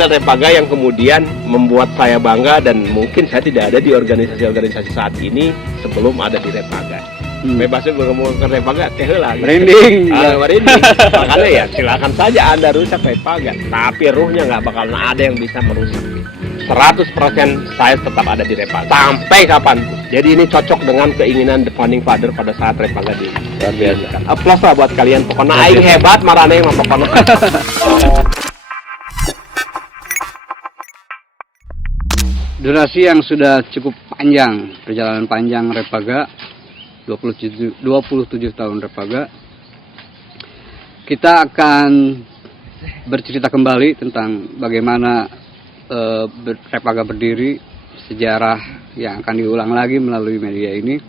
adalah Repaga yang kemudian membuat saya bangga, dan mungkin saya tidak ada di organisasi-organisasi saat ini sebelum ada di Repaga. Bebasnya ngomong ke Repaga, lah. Merinding. Merinding. Makanya ya silakan saja Anda rusak Repaga, tapi ruhnya nggak bakal ada yang bisa merusak. 100% saya tetap ada di Repaga sampai kapanpun. Jadi ini cocok dengan keinginan the founding father pada saat Repaga di. Luar biasa. Aplaus lah buat kalian. Pokoknya aing hebat, marane yang pokoknya. Durasi yang sudah cukup panjang, perjalanan panjang Repaga, 27 tahun Repaga. Kita akan bercerita kembali tentang bagaimana Repaga berdiri, sejarah yang akan diulang lagi melalui media ini.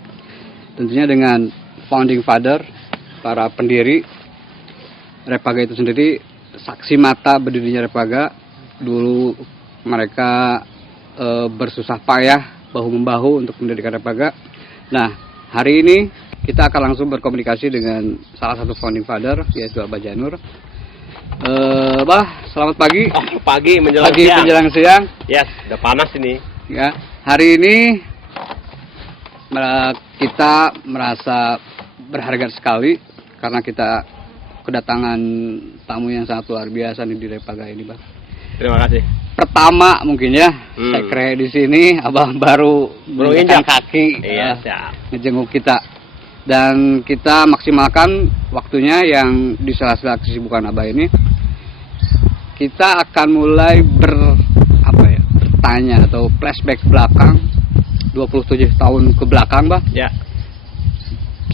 Tentunya dengan founding father, para pendiri Repaga itu sendiri, saksi mata berdirinya Repaga. Dulu mereka bersusah payah bahu-membahu untuk mendirikan Repaga. Nah, hari ini kita akan langsung berkomunikasi dengan salah satu founding father, yaitu Abah Janur. Bah, selamat pagi. Pagi menjelang Pagi siang. menjelang siang. Yes, udah panas ini. Ya, hari ini kita merasa berharga sekali karena kita kedatangan tamu yang sangat luar biasa nih di Repaga ini, Bang. Terima kasih. Pertama mungkin ya, sekre di sini, Abah baru injak kaki, iya, siap. ngejenguk kita, dan kita maksimalkan waktunya yang di sela-sela kesibukan Abah ini. Kita akan mulai bertanya atau flashback belakang 27 tahun ke belakang, Bah. Ya.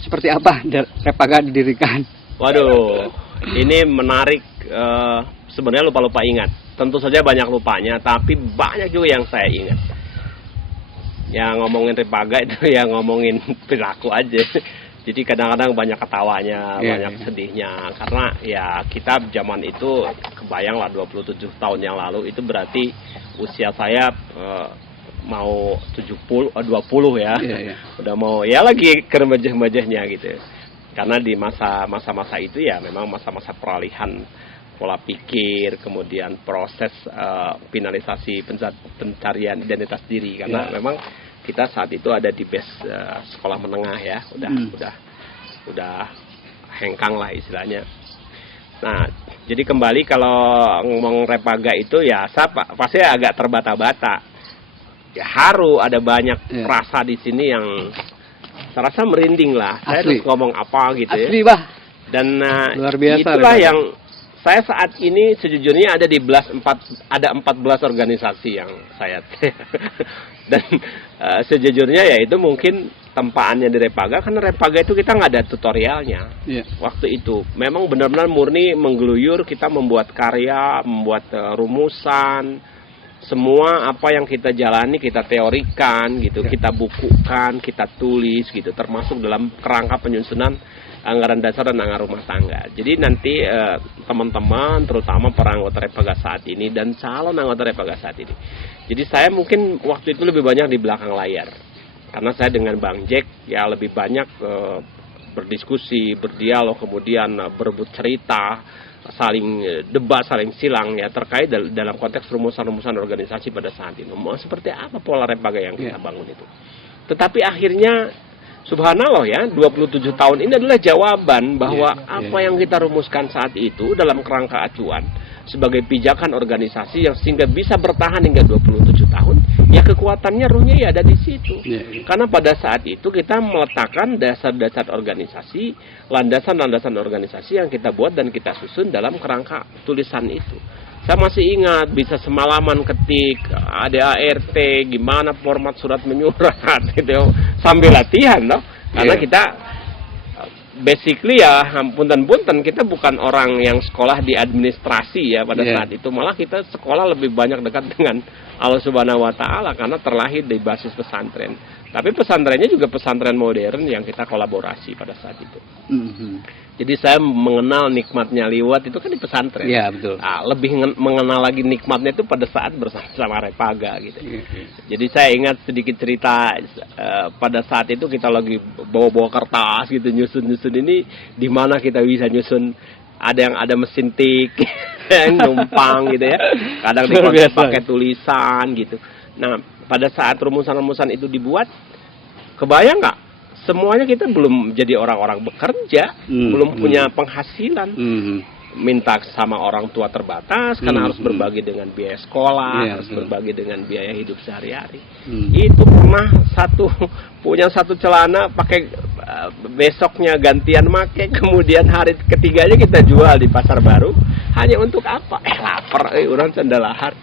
Seperti apa Repaga didirikan? Waduh, ini menarik. Sebenarnya lupa-lupa ingat. Tentu saja banyak lupanya, tapi banyak juga yang saya ingat. Yang ngomongin Repaga itu yang ngomongin perilaku aja. Jadi kadang-kadang banyak ketawanya, banyak sedihnya. Karena ya kita zaman itu kebayang lah 27 tahun yang lalu itu berarti usia saya mau 20 ya. Udah mau ya lagi ke remaja-remajanya gitu. Karena di masa-masa itu ya memang masa-masa peralihan pola pikir, kemudian proses finalisasi pencarian identitas diri, karena memang kita saat itu ada di base sekolah menengah ya, udah hengkang lah istilahnya. Nah, jadi kembali kalau ngomong Repaga itu ya saya pasti agak terbata-bata. Ya haru, ada banyak rasa di sini yang saya rasa merinding lah. Saya harus ngomong apa gitu ya. Asli, Bah. Dan luar biasa, itulah Repaga. yang saya saat ini sejujurnya ada di 14 organisasi yang saya dan sejujurnya ya itu mungkin tempaannya di Repaga, karena Repaga itu kita nggak ada tutorialnya. Waktu itu memang benar-benar murni menggeluyur, kita membuat karya, membuat rumusan, semua apa yang kita jalani kita teorikan gitu, kita bukukan, kita tulis gitu, termasuk dalam kerangka penyusunan anggaran dasar dan anggaran rumah tangga. Jadi nanti teman-teman, terutama para anggota Repaga saat ini dan calon anggota Repaga saat ini. Jadi saya mungkin waktu itu lebih banyak di belakang layar, karena saya dengan Bang Jack ya lebih banyak berdiskusi, berdialog, kemudian berebut cerita, saling debat, saling silang ya terkait dalam konteks rumusan-rumusan organisasi pada saat itu. Seperti apa pola Repaga yang kita bangun itu. Tetapi akhirnya subhanallah ya, 27 tahun ini adalah jawaban bahwa apa yang kita rumuskan saat itu dalam kerangka acuan sebagai pijakan organisasi yang sehingga bisa bertahan hingga 27 tahun, ya kekuatannya ruhnya ya ada di situ. Karena pada saat itu kita meletakkan dasar-dasar organisasi, landasan-landasan organisasi yang kita buat dan kita susun dalam kerangka tulisan itu. Saya masih ingat bisa semalaman ketik ADART, gimana format surat menyurat gitu, sambil latihan loh. Karena kita basically ya punten-punten kita bukan orang yang sekolah di administrasi ya pada saat itu, malah kita sekolah lebih banyak dekat dengan Allah Subhanahu wa taala karena terlahir di basis pesantren. Tapi pesantrennya juga pesantren modern yang kita kolaborasi pada saat itu. Jadi saya mengenal nikmatnya liwat itu kan di pesantren. Iya, betul. Nah, lebih mengenal lagi nikmatnya itu pada saat bersama Repaga gitu. Jadi saya ingat sedikit cerita pada saat itu kita lagi bawa-bawa kertas gitu, nyusun-nyusun ini di mana kita bisa nyusun ada mesin tik yang numpang gitu ya. Kadang pakai tulisan gitu. Nah, pada saat rumusan-rumusan itu dibuat, kebayang nggak? Semuanya kita belum jadi orang-orang bekerja, belum punya penghasilan. Minta sama orang tua terbatas karena harus berbagi dengan biaya sekolah, harus berbagi dengan biaya hidup sehari-hari. Itu pernah punya satu celana pakai besoknya gantian make, kemudian hari ketiganya kita jual di pasar baru hanya untuk apa? Lapar, orang sandalahar.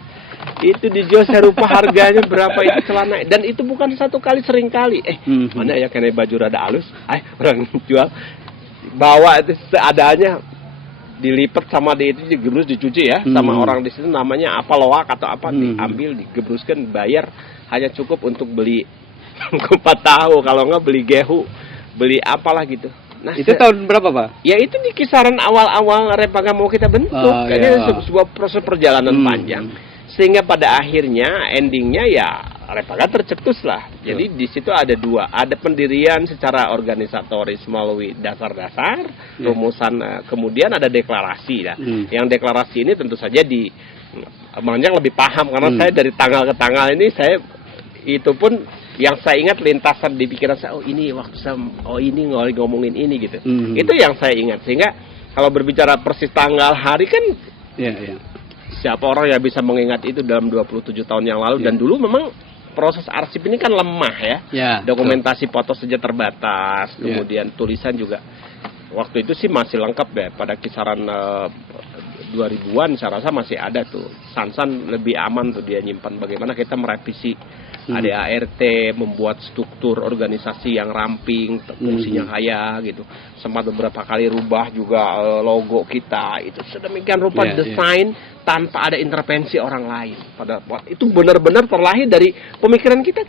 Itu dijual serupa harganya berapa itu celana, dan itu bukan satu kali, sering kali. Mana ya kena baju rada halus, orang jual bawa itu seadanya, dilipat sama digebrus, dicuci ya sama orang di situ, namanya apa, loak atau apa, diambil, digebruskan, bayar, hanya cukup untuk beli kupat tahu, kalau enggak beli gehu, beli apalah gitu. Nah, itu tahun berapa, Pak? Ya itu di kisaran awal-awal Repaga mau kita bentuk. Kayaknya sebuah proses perjalanan panjang, sehingga pada akhirnya endingnya ya Repaga tercetus lah. Jadi di situ ada pendirian secara organisatoris melalui dasar-dasar, rumusan, kemudian ada deklarasi lah. Yang deklarasi ini tentu saja Manjang lebih paham karena saya dari tanggal ke tanggal ini, saya itu pun yang saya ingat lintasan di pikiran saya, ini waktu saya ini ngomongin ini gitu. Itu yang saya ingat, sehingga kalau berbicara persis tanggal hari kan siapa orang yang bisa mengingat itu dalam 27 tahun yang lalu. Dan dulu memang proses arsip ini kan lemah ya. Dokumentasi foto saja terbatas, kemudian tulisan juga waktu itu sih masih lengkap ya, pada kisaran 2000-an saya rasa masih ada tuh. Sansan lebih aman tuh dia nyimpan bagaimana kita merevisi ADART, membuat struktur organisasi yang ramping, fungsinya kaya gitu. Sempat beberapa kali rubah juga logo kita, itu sedemikian rupa desain tanpa ada intervensi orang lain. Pada waktu itu benar-benar terlahir dari pemikiran kita.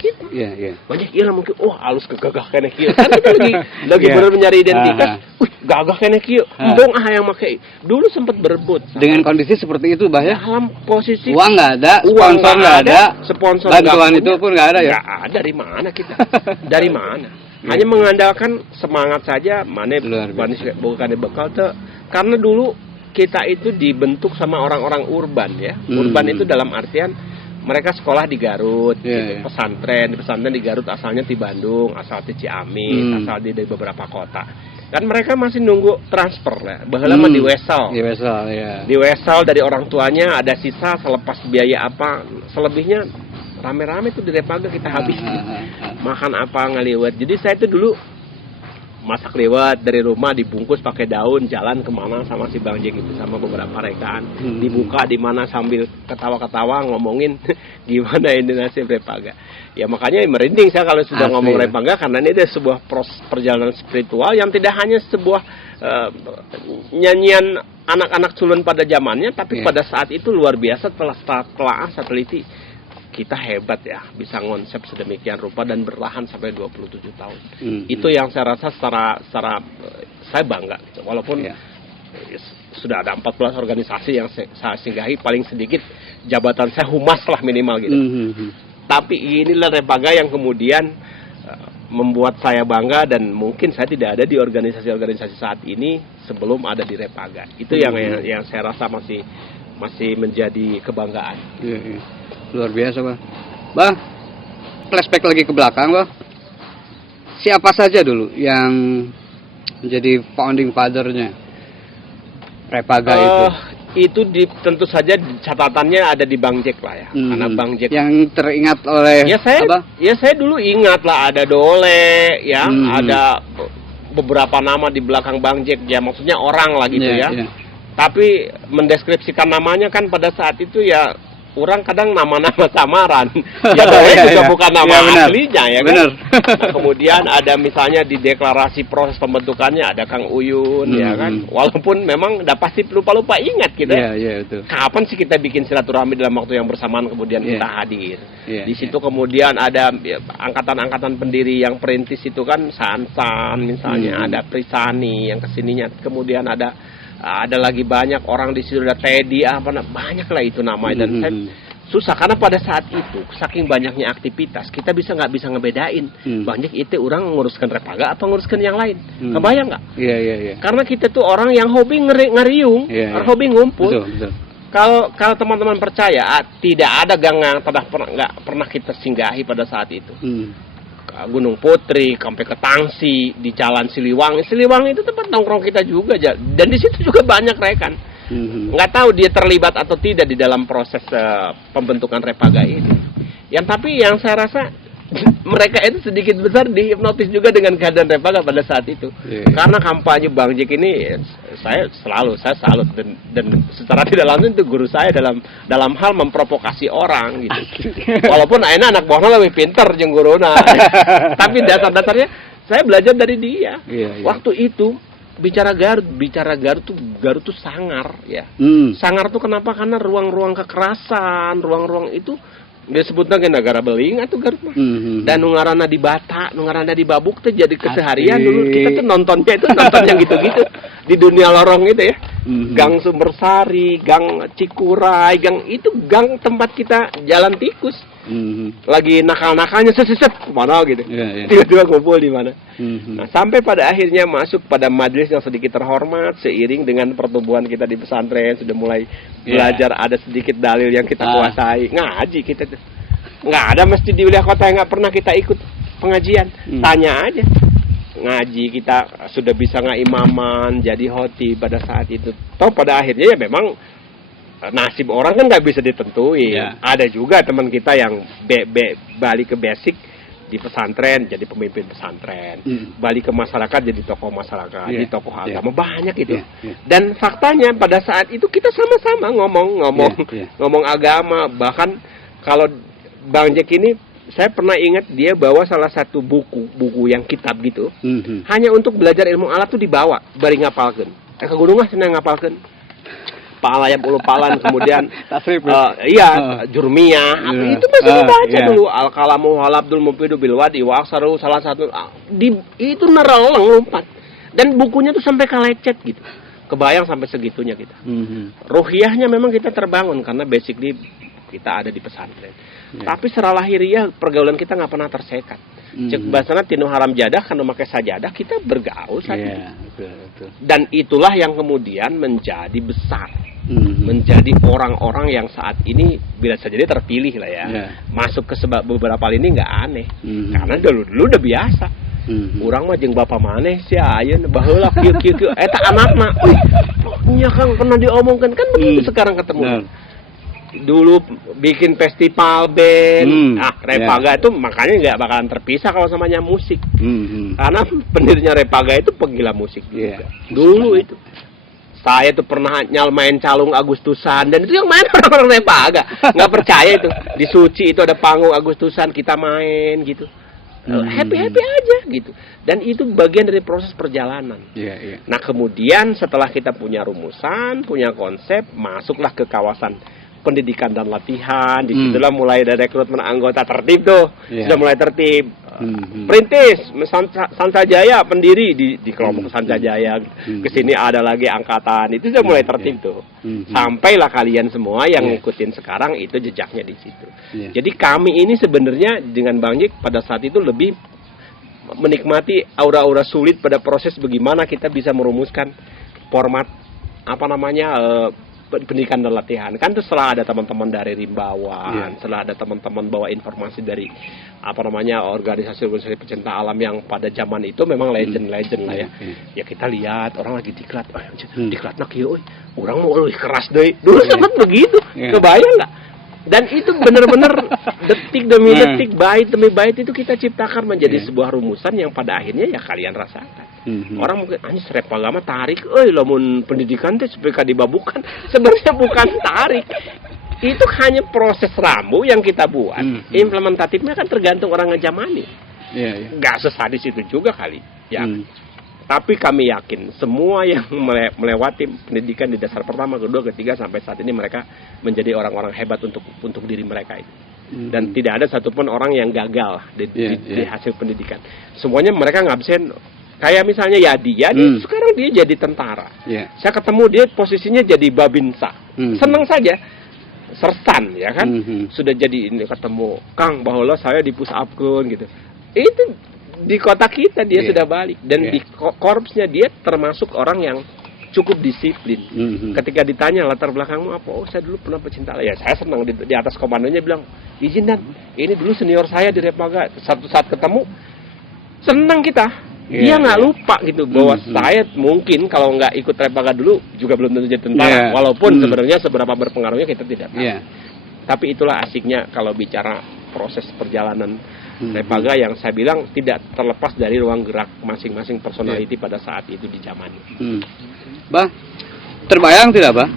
Banyak mungkin halus kegagah kene kieu. Kan kita lagi benar mencari identitas. Gagah kene kieu. Embong yang make. Dulu sempat berebut. Dengan kondisi seperti itu, Bah ya. Dalam posisi uang nggak ada, sponsor nggak ada, sponsor bantuan itu pun nggak ada ya. Nggak ada, dari mana kita? Dari mana? Hanya mengandalkan semangat saja. Mana bukan bekal tuh. Karena dulu kita itu dibentuk sama orang-orang urban ya. Urban itu dalam artian mereka sekolah di Garut, pesantren di Garut, asalnya di Bandung, asal di Ciamis, asal dari beberapa kota. Dan mereka masih nunggu transfer ya. Bahkan di Wesel. Di Wesel dari orang tuanya ada sisa, selepas biaya apa, selebihnya rame-rame tuh di Repaga kita habis. Makan apa ngeliwat. Jadi saya itu dulu masak liwet dari rumah, dibungkus pakai daun, jalan kemana sama si Bang Jack itu sama beberapa rekan, dibuka di mana sambil ketawa-ketawa ngomongin gimana ini nasib Repaga. Ya makanya merinding saya kalau sudah ngomong Repaga, karena ini ada sebuah perjalanan spiritual yang tidak hanya sebuah nyanyian anak-anak culun pada zamannya, tapi pada saat itu luar biasa. Setelah saya teliti, kita hebat ya, bisa ngonsep sedemikian rupa dan bertahan sampai 27 tahun. Itu yang saya rasa secara saya bangga gitu. Walaupun sudah ada 14 organisasi yang saya singgahi, paling sedikit jabatan saya humas lah minimal gitu. Tapi inilah Repaga yang kemudian membuat saya bangga, dan mungkin saya tidak ada di organisasi-organisasi saat ini sebelum ada di Repaga. Itu yang saya rasa masih menjadi kebanggaan. Luar biasa, Bang. Flashback lagi ke belakang, Bang. Siapa saja dulu yang menjadi founding father-nya Repaga itu? Itu tentu saja catatannya ada di Bang Jack lah ya. Karena Bang Jack yang teringat oleh saya dulu ingat lah, ada Dole ya, ada beberapa nama di belakang Bang Jack ya, maksudnya orang lah gitu ya. Tapi mendeskripsikan namanya kan pada saat itu ya orang kadang nama-nama samaran. Ya juga bukan nama aslinya ya kan. Nah, kemudian ada misalnya di deklarasi proses pembentukannya ada Kang Uyun ya kan. Walaupun memang udah pasti lupa-lupa ingat kita. Kapan sih kita bikin silaturahmi dalam waktu yang bersamaan kemudian kita hadir. Di situ kemudian ada angkatan-angkatan pendiri yang perintis itu kan, Sansan misalnya, ada Prisani yang kesininya, kemudian ada lagi banyak orang di situ, ada Teddy banyak lah itu namanya. Dan susah karena pada saat itu saking banyaknya aktivitas kita nggak bisa ngebedain banyak itu orang nguruskan repaga atau nguruskan yang lain. Kebayang nggak? Iya. Karena kita tuh orang yang hobi ngeriung, hobi ngumpul. Betul. Kalau teman-teman percaya, tidak ada gang yang nggak pernah kita singgahi pada saat itu. Gunung Putri, sampai ke Tangsi, di Jalan Siliwangi. Siliwangi itu tempat nongkrong kita juga, dan di situ juga banyak rekan. Nggak tahu dia terlibat atau tidak di dalam proses pembentukan repaga ini. Tapi yang saya rasa mereka itu sedikit besar dihipnotis juga dengan keadaan repaga pada saat itu. Karena kampanye Bang Jack ini saya salut dan secara tidak langsung itu guru saya dalam hal memprovokasi orang gitu. Walaupun anak buahnya lebih pintar jeung guruna. Tapi dasar-dasarnya saya belajar dari dia. Waktu itu bicara Garut tuh sangar ya. Sangar tuh kenapa? Karena ruang-ruang kekerasan, ruang-ruang itu disebutnya ke negara beling atau Garut mah. Dan nungarana di Bata, nungarana di Babuk tuh jadi keseharian. Dulu kita tuh nontonnya yang gitu-gitu di dunia lorong itu ya. Gang Sumbersari, Gang Cikuray, gang tempat kita jalan tikus. Lagi nakal-nakalnya set kemana gitu. Tiba-tiba ngumpul di mana. Nah, sampai pada akhirnya masuk pada majelis yang sedikit terhormat seiring dengan pertumbuhan kita di pesantren, sudah mulai belajar, ada sedikit dalil yang kita kuasai. Ngaji kita tuh. Nggak ada masjid di wilayah kota yang nggak pernah kita ikut pengajian. Tanya aja. Ngaji kita sudah bisa ngaimaman, jadi khotib pada saat itu. Toh pada akhirnya ya memang nasib orang kan nggak bisa ditentuin. Ada juga teman kita yang balik ke basic di pesantren jadi pemimpin pesantren, balik ke masyarakat jadi tokoh masyarakat, jadi tokoh agama, banyak itu. Dan faktanya pada saat itu kita sama-sama ngomong agama. Bahkan kalau Bang Jack ini, saya pernah ingat dia bawa salah satu buku yang kitab gitu, hanya untuk belajar ilmu alat tuh dibawa, bari ngapalkeun. Ke gunung mah senang ngapalkeun. Palayam ulu palan, kemudian Jurmiyah, itu masih dibaca dulu. Al-Kalamu Halabdul Mufidu Bilwadi wa aksaru, salah satu itu nereleng lompat. Dan bukunya tuh sampai kalecet gitu. Kebayang sampai segitunya kita. Ruhiyahnya memang kita terbangun karena basically kita ada di pesantren. Tapi secara lahiriah pergaulan kita nggak pernah tersekat. Cek bahasana tinu haram jadah kan memakai sajadah, kita bergaul saat itu. Dan itulah yang kemudian menjadi besar. Menjadi orang-orang yang saat ini bila saja dia terpilih lah ya. Masuk ke beberapa lini nggak aneh. Karena dulu udah biasa. Urang mah jeung bapak maneh sia ayeuna baheula kieu eta anakna. Nya Kang pernah diomongkan kan begitu sekarang ketemu. Dulu bikin festival band, Repaga itu makanya nggak bakalan terpisah kalau samanya musik, karena pendirinya Repaga itu penggila musik juga. Dulu itu saya tuh pernah main calung Agustusan, dan itu yang main orang-orang Repaga. Nggak percaya itu di Suci itu ada panggung Agustusan, kita main gitu, happy aja gitu. Dan itu bagian dari proses perjalanan. Nah kemudian setelah kita punya rumusan, punya konsep, masuklah ke kawasan pendidikan dan latihan. Di situlah mulai dari rekrutmen anggota tertib tuh. Sudah mulai tertib. Perintis Sansajaya pendiri di kelompok Sansajaya. Kesini ada lagi angkatan. Itu sudah mulai tertib tuh. Sampailah kalian semua yang ngikutin sekarang itu jejaknya di situ. Jadi kami ini sebenarnya dengan Bang Jack pada saat itu lebih menikmati aura-aura sulit pada proses bagaimana kita bisa merumuskan format pendidikan dan latihan. Kan itu setelah ada teman-teman dari Rimbawan, setelah ada teman-teman bawa informasi dari organisasi pecinta alam yang pada zaman itu memang legend lah ya. Ya kita lihat orang lagi diklat, diklatna kieu euy, urang mau lebih keras deui. Dulu sempat begitu. Kebayang enggak? Dan itu benar-benar detik demi detik, bait demi bait itu kita ciptakan menjadi sebuah rumusan yang pada akhirnya ya kalian rasakan. Orang mungkin anjir Repaga mah tarik, lamun pendidikan teh supaya dibabukan. Sebenarnya bukan tarik. Itu hanya proses rambu yang kita buat. Implementatifnya kan tergantung orang ngejamani. Gak sesadis itu juga kali. Ya. Tapi kami yakin semua yang melewati pendidikan di dasar pertama, kedua, ketiga sampai saat ini mereka menjadi orang-orang hebat untuk diri mereka itu. Dan tidak ada satupun orang yang gagal di hasil pendidikan. Semuanya mereka ngabsen. Kayak misalnya Yadi sekarang dia jadi tentara. Saya ketemu dia posisinya jadi Babinsa. Senang saja. sersan ya kan, sudah jadi ini ketemu Kang bahwa saya di push up gitu, itu di kota kita dia sudah balik dan di korpsnya dia termasuk orang yang cukup disiplin. Ketika ditanya latar belakangmu apa, oh saya dulu pernah pecinta, ya saya senang di atas komandonya bilang izin dan ini dulu senior saya di Repaga, satu saat ketemu senang kita. Dia nggak lupa gitu bahwa saya mungkin kalau nggak ikut Repaga dulu juga belum tentu jadi tentara, walaupun sebenarnya seberapa berpengaruhnya kita tidak tahu. Tapi itulah asiknya kalau bicara proses perjalanan Repaga yang saya bilang tidak terlepas dari ruang gerak masing-masing personality pada saat itu di zaman itu. Bah, terbayang tidak, Bah?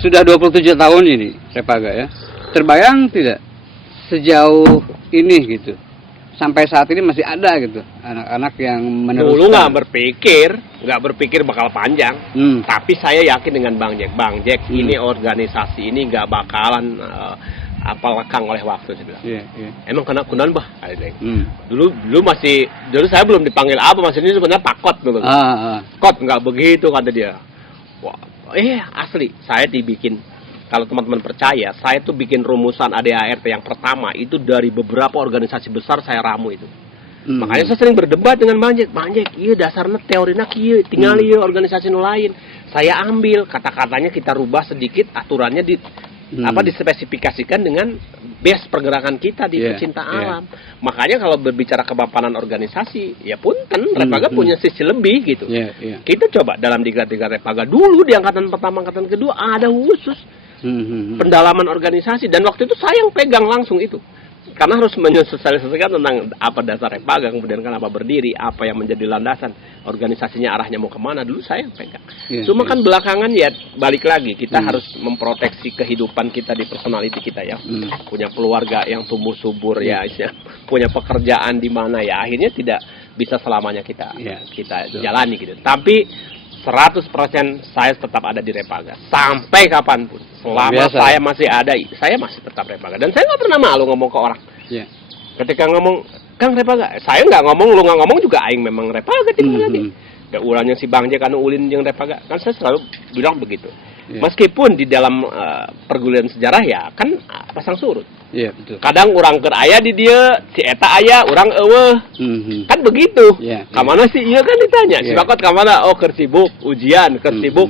Sudah 27 tahun ini Repaga ya. Terbayang tidak sejauh ini gitu? Sampai saat ini masih ada gitu anak-anak yang meneruskan. Dulu nggak berpikir bakal panjang. Tapi saya yakin dengan Bang Jack ini organisasi ini nggak bakalan lekang oleh waktu saya bilang. Emang kena kunan bah. Dulu saya belum dipanggil apa, maksudnya sebenarnya pakot gitu. Kot nggak begitu kata dia. Wah, asli saya dibikin. Kalau teman-teman percaya, saya tuh bikin rumusan ADART yang pertama itu dari beberapa organisasi besar saya ramu itu. Makanya saya sering berdebat dengan Bang Jack, iya dasarnya teorinya kieu, tinggal ieu organisasi nu lain. Saya ambil kata-katanya kita rubah sedikit, aturannya dispesifikasikan dengan base pergerakan kita di pecinta alam. Makanya kalau berbicara kebapanan organisasi, ya punten Repaga punya sisi lebih gitu. Kita coba dalam diklat-diklat Repaga dulu di angkatan pertama, angkatan kedua ada khusus pendalaman organisasi, dan waktu itu saya yang pegang langsung itu. Karena harus menyosialisasikan tentang apa dasar Repaga, kemudian kenapa berdiri, apa yang menjadi landasan organisasinya, arahnya mau kemana, dulu saya yang pegang. Cuma kan belakangan ya balik lagi, kita harus memproteksi kehidupan kita di personality kita ya. Punya keluarga yang tumbuh subur ya, punya pekerjaan di mana ya, akhirnya tidak bisa selamanya kita jalani gitu. Tapi 100% saya tetap ada di Repaga sampai kapanpun. Selama saya masih ada, saya masih tetap Repaga. Dan saya nggak pernah malu ngomong ke orang. Ketika ngomong, Kang Repaga, saya nggak ngomong, lu nggak ngomong juga aing memang Repaga lagi. Ya ulangnya si Bang Jack anu ulin yang Repaga, kan saya selalu bilang begitu. Meskipun di dalam pergulian sejarah ya kan pasang surut. Betul. Kadang orang keur aya di dia, si eta aya, orang eueuh. Kan begitu. Kamana sih ieu kan ditanya. Si bakot kamana? Oh, keur sibuk ujian, keur sibuk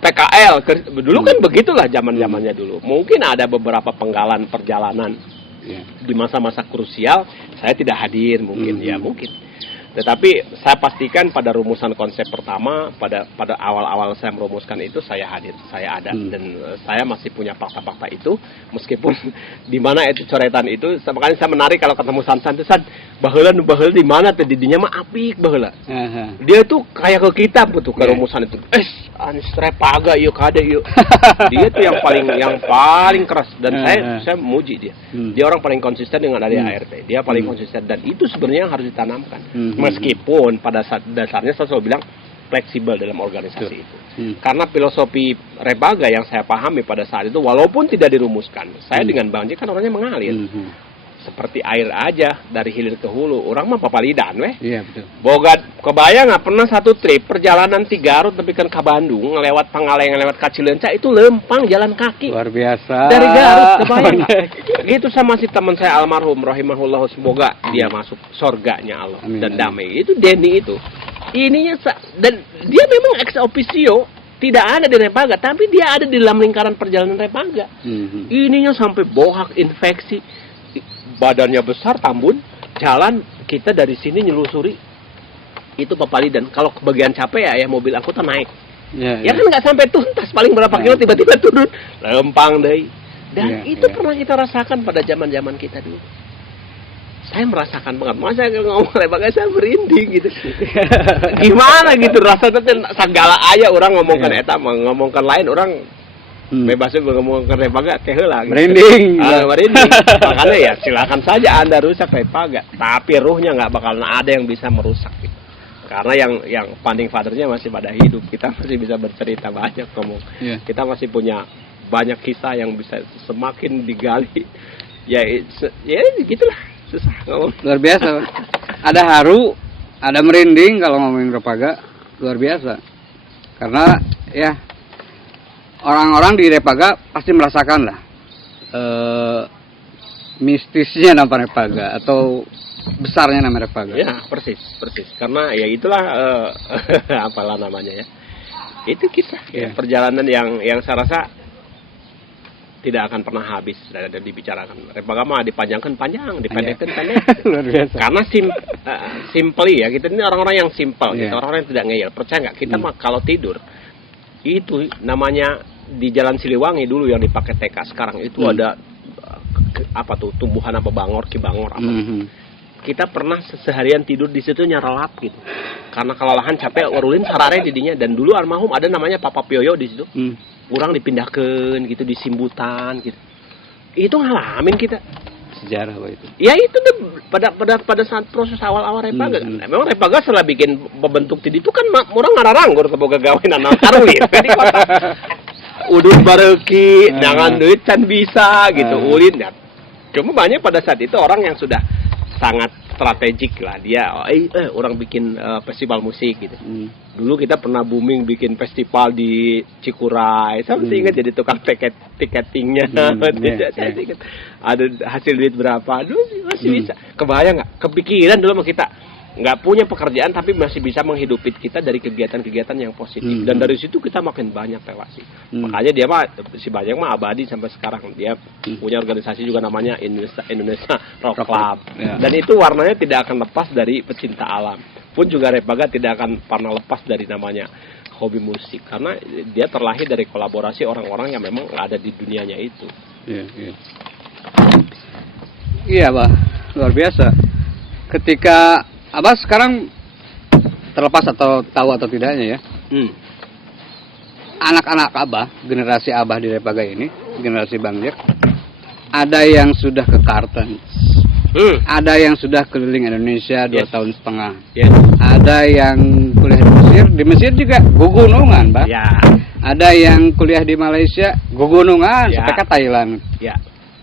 PKL. Dulu kan begitulah zaman-zamannya dulu. Mungkin ada beberapa penggalan perjalanan di masa-masa krusial saya tidak hadir mungkin mungkin. Tetapi saya pastikan pada rumusan konsep pertama, pada awal-awal saya merumuskan itu saya hadir, saya ada, dan saya masih punya fakta-fakta itu, meskipun di mana itu coretan itu, makanya saya menarik kalau ketemu San baheula di mana tuh didinya mah apik baheula. Dia tuh kayak ke kita tuh ke rumusan itu. Anis Repaga yuk kade yuk. Dia tuh yang paling keras, dan saya memuji dia. Dia orang paling konsisten dengan ADART. Dia paling konsisten, dan itu sebenarnya yang harus ditanamkan. Meskipun pada saat dasarnya saya selalu bilang fleksibel dalam organisasi itu. Karena filosofi Repaga yang saya pahami pada saat itu, walaupun tidak dirumuskan, saya dengan Bang Jack kan orangnya mengalir. Seperti air aja dari hilir ke hulu. Orang mah papalidan weh. Betul. Boga kebayang nggak pernah satu trip perjalanan 3 Garut tapi kan ke Bandung, lewat Pangalengan, lewat Kacileunca itu lempang jalan kaki. Luar biasa. Dari Garut kebayang. Gitu sama si teman saya almarhum rahimahullah, semoga dia masuk surganya Allah dan damai. Itu Denny itu. Ininya dan dia memang ex officio tidak ada di Repaga, tapi dia ada di dalam lingkaran perjalanan Repaga. Ininya sampai bohak, infeksi. Badannya besar, tambun, jalan kita dari sini nyelusuri itu papalidan. Kalau kebagian capek ya mobil angkutan naik. Ya kan nggak sampai tuntas, paling berapa kilo tiba-tiba turun, lempang deh. Dan itu pernah kita rasakan pada zaman-zaman kita dulu. Saya merasakan banget. Masa ngomong Repaga saya merinding gitu. Gimana gitu rasanya segala aya orang ngomongkan eta, ngomongkan lain orang bebasnya ngomongkan Repaga teh heula gitu. Merinding. Merinding. Makanya ya silakan saja Anda rusak Repaga, tapi ruhnya nggak bakal ada yang bisa merusak gitu. Karena yang founding father-nya masih pada hidup, kita masih bisa bercerita banyak ngomong. Kita masih punya banyak kisah yang bisa semakin digali. Ya gitulah, susah ngomong. Luar biasa. Ada haru, ada merinding kalau ngomongin Repaga, luar biasa. Karena ya orang-orang di Repaga pasti merasakan lah mistisnya nama Repaga atau besarnya nama Repaga. Ya, persis. Karena ya itulah apalah namanya ya. Itu kita ya, perjalanan yang saya rasa tidak akan pernah habis dan dibicarakan. Repaga mah dipanjangkan panjang, dipendekkan pendek. Luar biasa. Karena simply ya, kita ini orang-orang yang simple, gitu, orang-orang yang tidak ngeyel. Percaya nggak? Kita mah kalau tidur itu namanya di Jalan Siliwangi dulu yang dipakai TK, sekarang itu ada apa tuh tumbuhan apa bangor, kibangor apa. Kita pernah seharian tidur di situ nyarelap gitu. Karena kelelahan capek urulin sarare didinya, dan dulu almarhum ada namanya Papa Pioyo di situ. Orang dipindahkan gitu di Simbutan gitu. Itu ngalamin kita. Sejarah apa itu? Ya itu deh, pada saat proses awal-awal Repaga kan. Memang Repaga setelah bikin bentuk tadi itu kan orang ngararanggur ke boga gawe nanam karwin kan di kota. Udun bareki, jangan duit can bisa gitu, ulin ya. Cuma banyak pada saat itu orang yang sudah sangat strategik lah dia. Orang bikin festival musik gitu. Dulu kita pernah booming bikin festival di Cikuray. Saya masih ingat jadi tukang tiketingnya. Saya ingat ada hasil duit berapa. Dulu masih bisa. Kebayang nggak? Kepikiran dulu sama kita. Nggak punya pekerjaan tapi masih bisa menghidupi kita dari kegiatan-kegiatan yang positif. Dan dari situ kita makin banyak relasi. Makanya dia mah si Bajang mah abadi sampai sekarang. Dia punya organisasi juga namanya Indonesia Rock Club. Dan itu warnanya tidak akan lepas dari pecinta alam. Pun juga Repaga tidak akan pernah lepas dari namanya hobi musik. Karena dia terlahir dari kolaborasi orang-orang yang memang ada di dunianya itu. Iya, Bah. Luar biasa. Ketika Abah sekarang terlepas atau tahu atau tidaknya ya, anak-anak Abah, generasi Abah di Repaga ini, generasi Bang Jack, ada yang sudah ke Kartens, ada yang sudah keliling Indonesia 2 tahun setengah, ada yang kuliah di Mesir juga gugunungan, Bah. Ada yang kuliah di Malaysia gugunungan, sampai ke Thailand.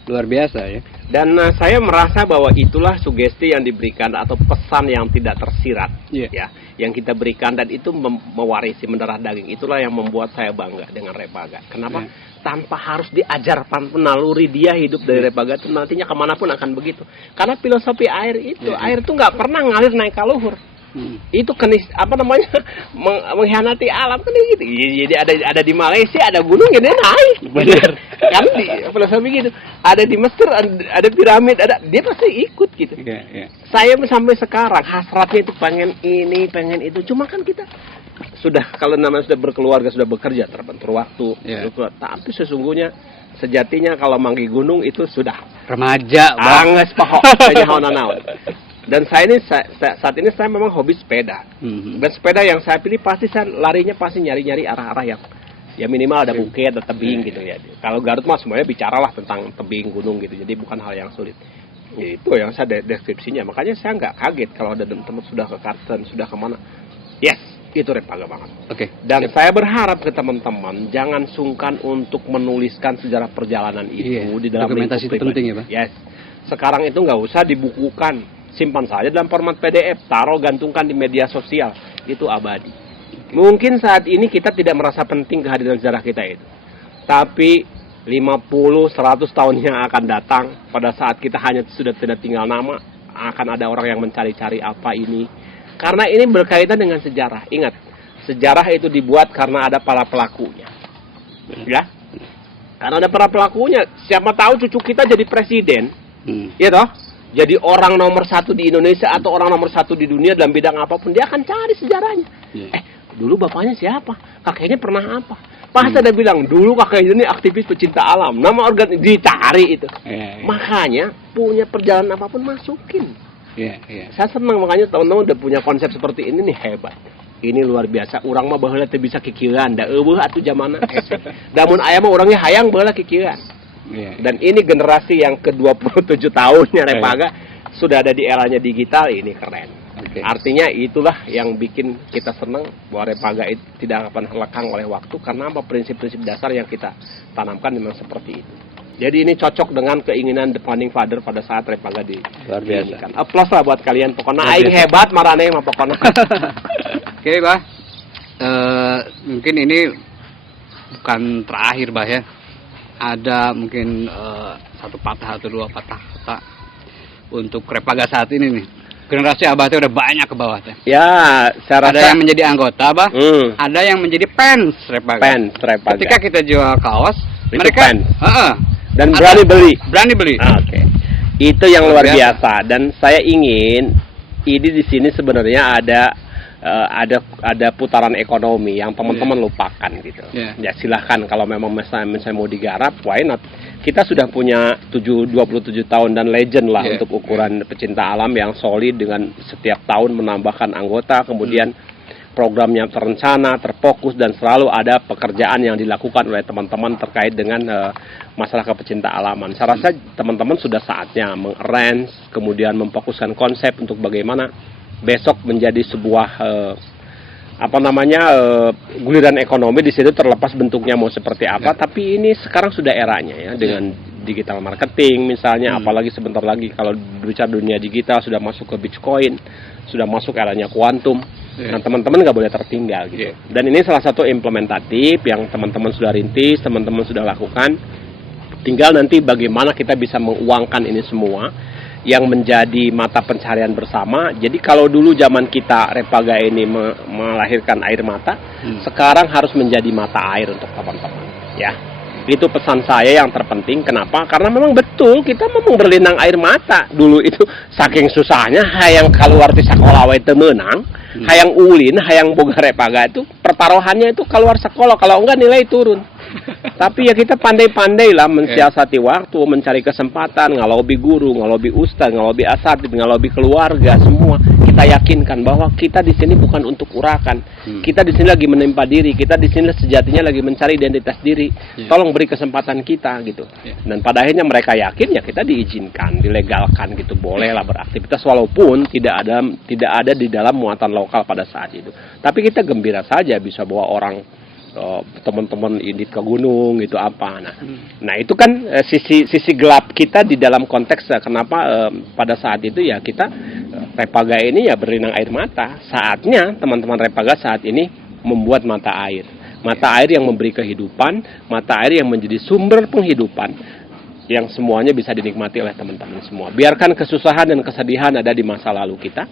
Luar biasa ya. Dan saya merasa bahwa itulah sugesti yang diberikan atau pesan yang tidak tersirat ya, yang kita berikan, dan itu mewarisi mendarah daging. Itulah yang membuat saya bangga dengan Repaga. Kenapa? Tanpa harus diajarkan penaluri dia hidup dari Repaga itu nantinya kemanapun akan begitu. Karena filosofi air itu, air itu nggak pernah ngalir naik ke luhur. Itu mengkhianati alam kan gitu. Jadi ada di Malaysia ada gunung jadi naik. Benar. Kan di filosofi gitu. Ada di Mesir ada piramid, dia pasti ikut gitu. Saya sampai sekarang hasratnya itu pengen ini, pengen itu. Cuma kan kita sudah kalau namanya sudah berkeluarga, sudah bekerja, terbentur waktu. Tapi sesungguhnya sejatinya kalau manggi gunung itu sudah remaja, banget pokok kayaknya naon. Dan saat ini saya memang hobi sepeda. Dan sepeda yang saya pilih pasti saya larinya pasti nyari-nyari arah-arah yang ya minimal ada bukit, ada tebing gitu ya. Kalau Garut mah semuanya bicaralah tentang tebing, gunung gitu. Jadi bukan hal yang sulit. Itu yang saya deskripsinya. Makanya saya nggak kaget kalau ada teman sudah ke Kartens, sudah kemana. Yes, itu Repaga banget. Dan saya berharap ke teman-teman jangan sungkan untuk menuliskan sejarah perjalanan itu di dalam dokumentasi itu penting ya, Pak. Yes. Sekarang itu nggak usah dibukukan. Simpan saja dalam format PDF, taruh, gantungkan di media sosial, itu abadi. Mungkin saat ini kita tidak merasa penting kehadiran sejarah kita itu. Tapi 50-100 tahun yang akan datang, pada saat kita hanya sudah tidak tinggal nama, akan ada orang yang mencari-cari apa ini. Karena ini berkaitan dengan sejarah. Ingat, sejarah itu dibuat karena ada para pelakunya. Ya? Karena ada para pelakunya. Siapa tahu cucu kita jadi presiden. Ya toh? Jadi orang nomor 1 di Indonesia atau orang nomor 1 di dunia dalam bidang apapun, dia akan cari sejarahnya. Dulu bapaknya siapa? Kakeknya pernah apa? Pasti ada bilang, dulu kakeknya ini aktivis pecinta alam. Nama organ dicari itu. Makanya punya perjalanan apapun masukin. Saya senang makanya teman-teman udah punya konsep seperti ini nih, hebat. Ini luar biasa. Urang mah baheula teu bisa kikieuan, da eueuh atuh zamanna. Damun aya mah urangnya hayang baheula kikieuan. Dan ini generasi yang ke-27 tahunnya Repaga sudah ada di eranya digital, ini keren. Artinya itulah yang bikin kita senang bahwa Repaga itu tidak akan lekang oleh waktu, karena apa, prinsip-prinsip dasar yang kita tanamkan memang seperti itu. Jadi ini cocok dengan keinginan The Founding Father pada saat Repaga di luar biasa. Applause lah buat kalian, pokoknya aing hebat marane mah pokoknya. Oke, Bah. Mungkin ini bukan terakhir Bah ya. Ada mungkin satu patah atau dua patah kata untuk Repaga saat ini nih. Generasi Abah teh udah banyak ke bawah teh. Ya, saya Ada rasa yang menjadi anggota Bah, ada yang menjadi fans Repaga. fans Repaga. Ketika kita jual kaos, Itu mereka fans. Dan ada- berani beli. Berani beli. Oke. Itu yang luar Luar biasa. Dan saya ingin ini di sini sebenarnya ada putaran ekonomi yang teman-teman lupakan gitu. Ya silahkan kalau memang misalnya mau digarap, why not? Kita sudah punya 27 tahun dan legend lah untuk ukuran pecinta alam yang solid dengan setiap tahun menambahkan anggota, kemudian programnya terencana, terfokus, dan selalu ada pekerjaan yang dilakukan oleh teman-teman terkait dengan masalah kepecinta alaman. Saya rasa teman-teman sudah saatnya mengarrange, kemudian memfokuskan konsep untuk bagaimana besok menjadi sebuah guliran ekonomi. Di situ terlepas bentuknya mau seperti apa, tapi ini sekarang sudah eranya ya dengan digital marketing misalnya, apalagi sebentar lagi kalau bicara dunia digital sudah masuk ke Bitcoin, sudah masuk eranya kuantum. Nah, teman-teman nggak boleh tertinggal gitu. Dan ini salah satu implementatif yang teman-teman sudah rintis, teman-teman sudah lakukan. Tinggal nanti bagaimana kita bisa menguangkan ini semua yang menjadi mata pencarian bersama. Jadi kalau dulu zaman kita Repaga ini melahirkan air mata, sekarang harus menjadi mata air untuk teman-teman. Ya, itu pesan saya yang terpenting. Kenapa? Karena memang betul kita memang berlinang air mata. Dulu itu saking susahnya, hayang keluar di sekolah itu menang, hayang ulin, hayang boga Repaga itu pertaruhannya itu keluar sekolah, kalau enggak nilai turun. Tapi ya kita pandai-pandai lah mensiasati waktu, mencari kesempatan, ngalobi guru, ngalobi ustaz, ngalobi asatid, ngalobi keluarga, semua kita yakinkan bahwa kita di sini bukan untuk urakan. Kita di sini lagi menempa diri, kita di sini sejatinya lagi mencari identitas diri. Tolong beri kesempatan kita gitu. Dan pada akhirnya mereka yakin ya kita diizinkan, dilegalkan gitu, bolehlah beraktivitas walaupun tidak ada di dalam muatan lokal pada saat itu. Tapi kita gembira saja bisa bawa orang teman-teman ini ke gunung gitu apa. Nah itu kan sisi gelap kita di dalam konteks kenapa pada saat itu ya kita Repaga ini ya berlinang air mata. Saatnya teman-teman Repaga saat ini membuat mata air yang memberi kehidupan, mata air yang menjadi sumber penghidupan yang semuanya bisa dinikmati oleh teman-teman semua. Biarkan kesusahan dan kesedihan ada di masa lalu kita,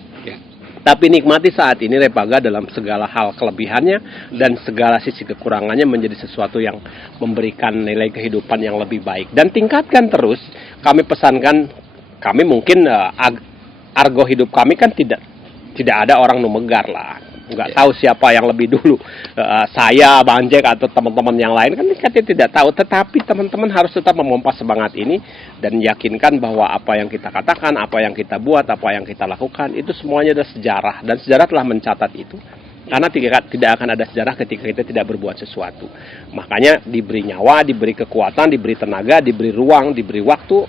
tapi nikmati saat ini Repaga dalam segala hal kelebihannya dan segala sisi kekurangannya menjadi sesuatu yang memberikan nilai kehidupan yang lebih baik. Dan tingkatkan terus, kami pesankan, kami mungkin argo hidup kami kan tidak ada orang numegar lah. Nggak tahu siapa yang lebih dulu, saya, Bang Jack, atau teman-teman yang lain kan kita tidak tahu. Tetapi teman-teman harus tetap memompa semangat ini dan yakinkan bahwa apa yang kita katakan, apa yang kita buat, apa yang kita lakukan itu semuanya adalah sejarah, dan sejarah telah mencatat itu. Karena tidak akan ada sejarah ketika kita tidak berbuat sesuatu. Makanya diberi nyawa, diberi kekuatan, diberi tenaga, diberi ruang, diberi waktu,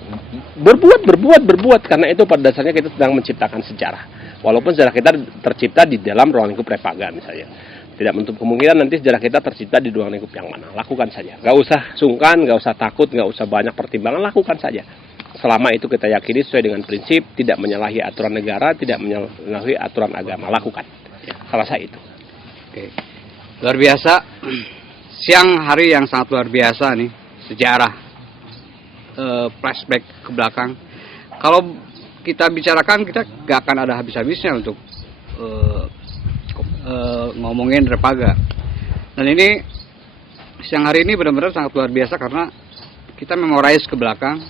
berbuat, karena itu pada dasarnya kita sedang menciptakan sejarah. Walaupun sejarah kita tercipta di dalam ruang lingkup Repaga misalnya. Tidak menutup kemungkinan nanti sejarah kita tercipta di ruang lingkup yang mana. Lakukan saja. Gak usah sungkan, gak usah takut, gak usah banyak pertimbangan, lakukan saja. Selama itu kita yakini sesuai dengan prinsip, tidak menyalahi aturan negara, tidak menyalahi aturan agama. Lakukan. Salah saya itu. Oke. Luar biasa. Siang hari yang sangat luar biasa nih. Sejarah. Flashback ke belakang. Kalau kita bicarakan, kita gak akan ada habis-habisnya untuk ngomongin Repaga. Dan ini siang hari ini benar-benar sangat luar biasa karena kita memorize ke belakang,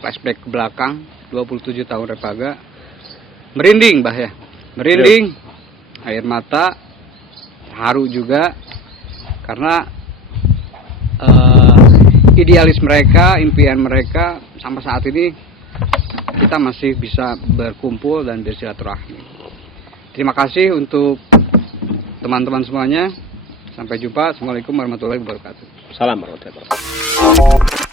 flashback ke belakang 27 tahun Repaga. Merinding Bah ya. Merinding, air mata, haru juga karena idealis mereka, impian mereka sampai saat ini kita masih bisa berkumpul dan bersilaturahmi. Terima kasih untuk teman-teman semuanya. Sampai jumpa. Assalamualaikum warahmatullahi wabarakatuh. Salam warahmatullahi wabarakatuh.